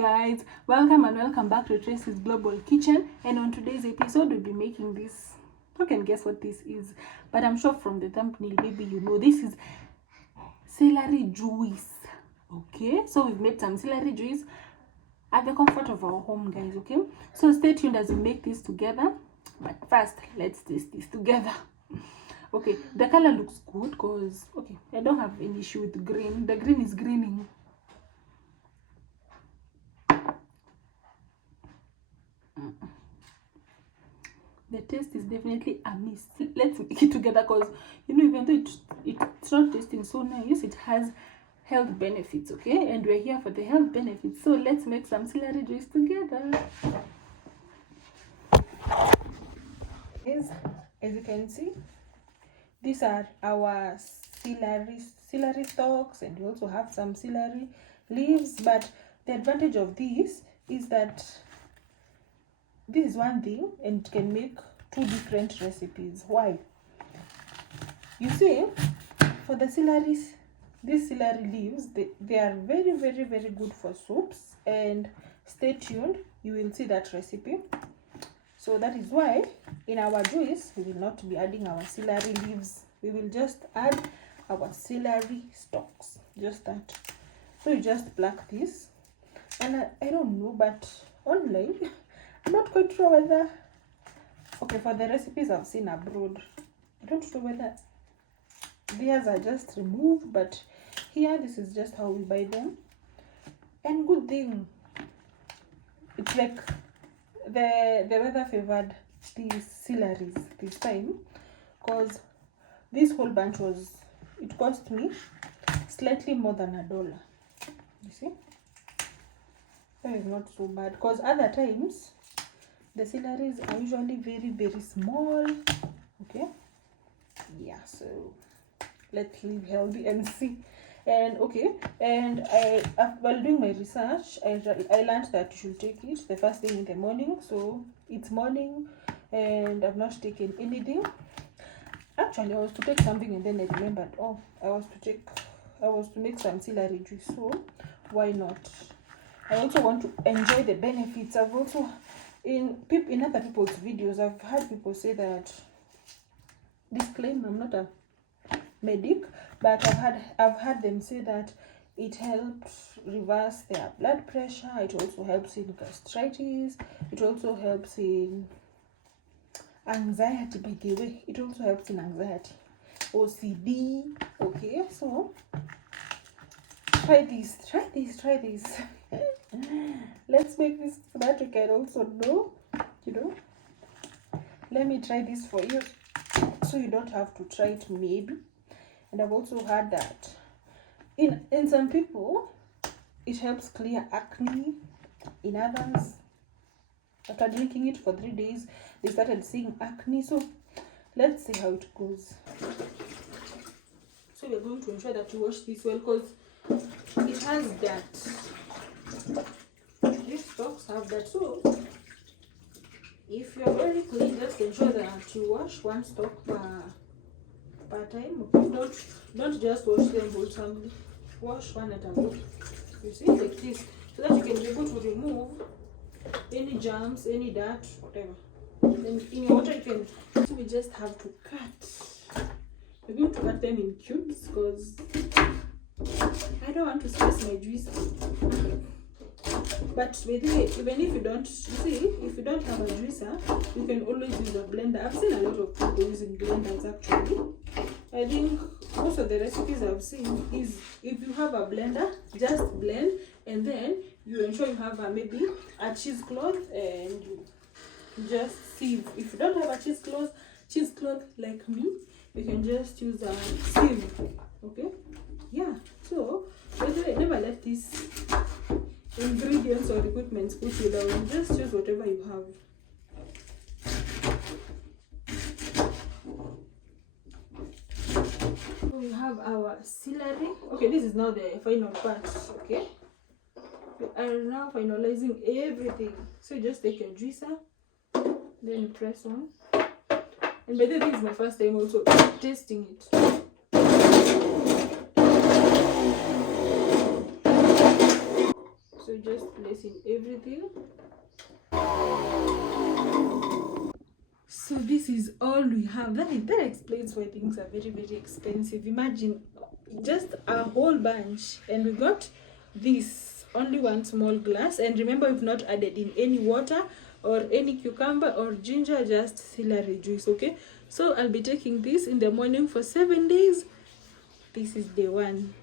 guys, welcome back to Tracy's Global Kitchen. And on today's episode we'll be making this. You can guess what this is, but I'm sure from the thumbnail maybe you know. This is celery juice. Okay, so we've made some celery juice at the comfort of our home, guys. Okay, so stay tuned as we make this together, but first let's taste this together. Okay, the color looks good because okay, I don't have any issue with green. The green is greening. The taste is definitely a miss. Let's make it together because you know, even though it's not tasting so nice, it has health benefits. Okay, and we're here for the health benefits, so let's make some celery juice together. As you can see, these are our celery stalks, and we also have some celery leaves. But the advantage of this is that this is one thing and it can make two different recipes. Why? You see, for the celeries, these celery leaves, they are very good for soups, and stay tuned, you will see that recipe. So that is why in our juice we will not be adding our celery leaves, we will just add our celery stalks, just that. So you just pluck this, and I don't know, but online I'm not quite sure whether, okay, for the recipes I've seen abroad, I don't know whether theirs are just removed, but here this is just how we buy them. And good thing, it's like the weather favored these celeries this time, because this whole bunch it cost me slightly more than $1. You see, that is not so bad, because other times the celeries are usually very small. Okay, yeah, so let's live healthy and see. And okay, and while doing my research, I learned that you should take it the first thing in the morning. So it's morning and I've not taken anything. Actually, I was to take something and then I remembered, oh, I was to make some celery juice, so why not? I also want to enjoy the benefits. I've also in other people's videos, I've heard people say that, disclaimer, I'm not a medic, but I've heard them say that it helps reverse their blood pressure. It also helps in gastritis. It also helps in anxiety. By the way, it also helps in anxiety, OCD. Okay, so try this. Let's make this so that you can also know, you know. Let me try this for you so you don't have to try it maybe. And I've also heard that in some people it helps clear acne. In others, after drinking it for 3 days, they started seeing acne. So let's see how it goes. So we're going to ensure that you wash this well, because it has dirt. These stalks have that, so if you're very clean, just ensure that you wash one stalk per time. Okay? Don't just wash them wholesomely. Wash one at a go. You see, like this, so that you can be able to remove any germs, any dirt, whatever. And in your water, you can. So we just have to cut. We're going to cut them in cubes because I don't want to stress my juice. But by the way, even if you don't, if you don't have a juicer, you can always use a blender. I've seen a lot of people using blenders actually. I think most of the recipes I've seen is, if you have a blender, just blend, and then you ensure you have maybe a cheesecloth, and you just sieve. If you don't have a cheesecloth like me, you can just use a sieve. Okay, yeah. So by the way, never let these ingredients or equipment put you down. Just use whatever you have. We have our celery. Okay, this is now the final part. Okay, we are now finalizing everything. So you just take your juicer, then you press on. And by the way, this is my first time also tasting it. So just place in everything. So this is all we have. That explains why things are very, very expensive. Imagine just a whole bunch, and we got this only one small glass. And remember, we've not added in any water or any cucumber or ginger, just celery juice. Okay, so I'll be taking this in the morning for 7 days. This is day 1.